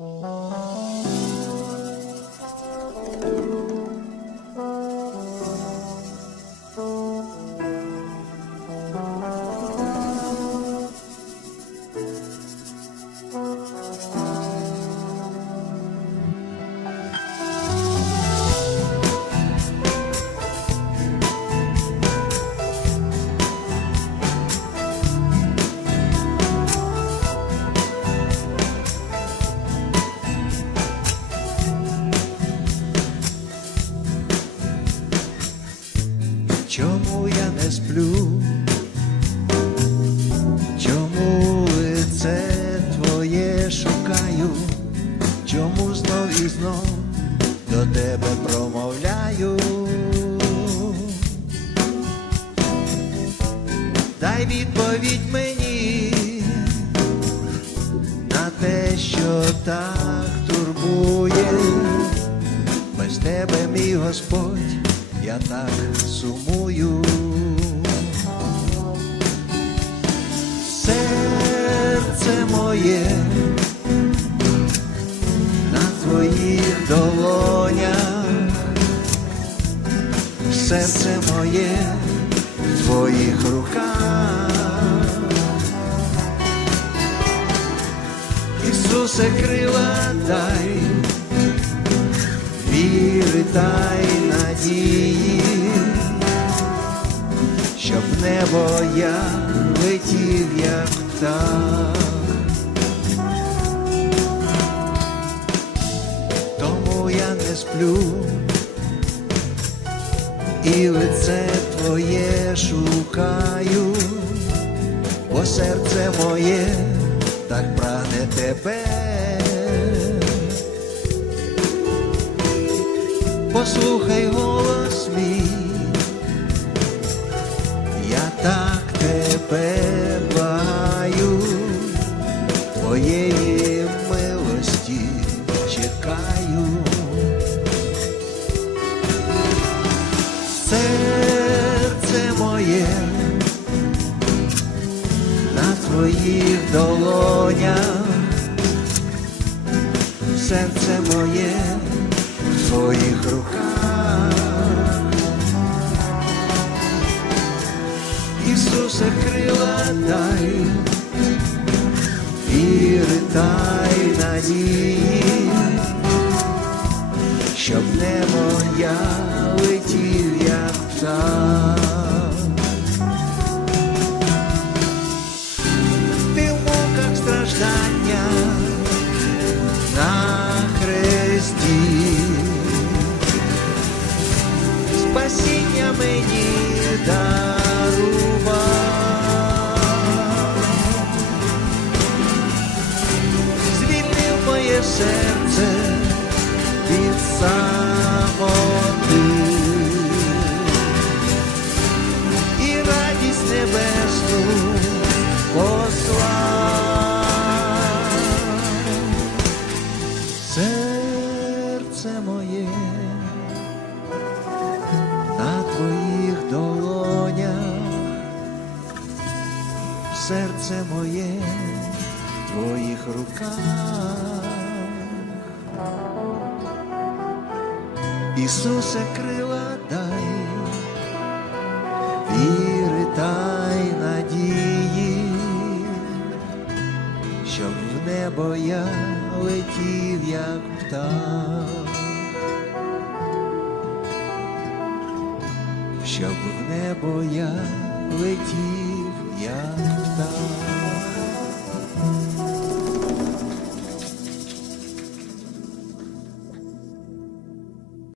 Mm-hmm. Чому я не сплю? Чому лице твоє шукаю? Чому знов і знов до тебе промовляю? Дай відповідь мені на те, що так турбує, без тебе, мій Господь, я так сумую. Серце моє на твоїх долонях, серце моє в твоїх руках. Ісусе, крила дай, віри дай надії, щоб небо я летів, як птах. Тому я не сплю і лице твоє шукаю, бо серце моє так прагне тебе. Благаю, твоєї милості чекаю. Серце моє на твоїх долонях, серце моє в твоїх руках. Дай, віри дай надії, щоб небо я летів, як птах. Ти в муках страждання на хресті, спасіння мені дарував. Серце від самоти і радість небесну послав. Серце моє на твоїх долонях, серце моє твоїх руках. Ісусе, крила дай, віри дай надії, щоб в небо я летів, як птах, щоб в небо я летів, як птах.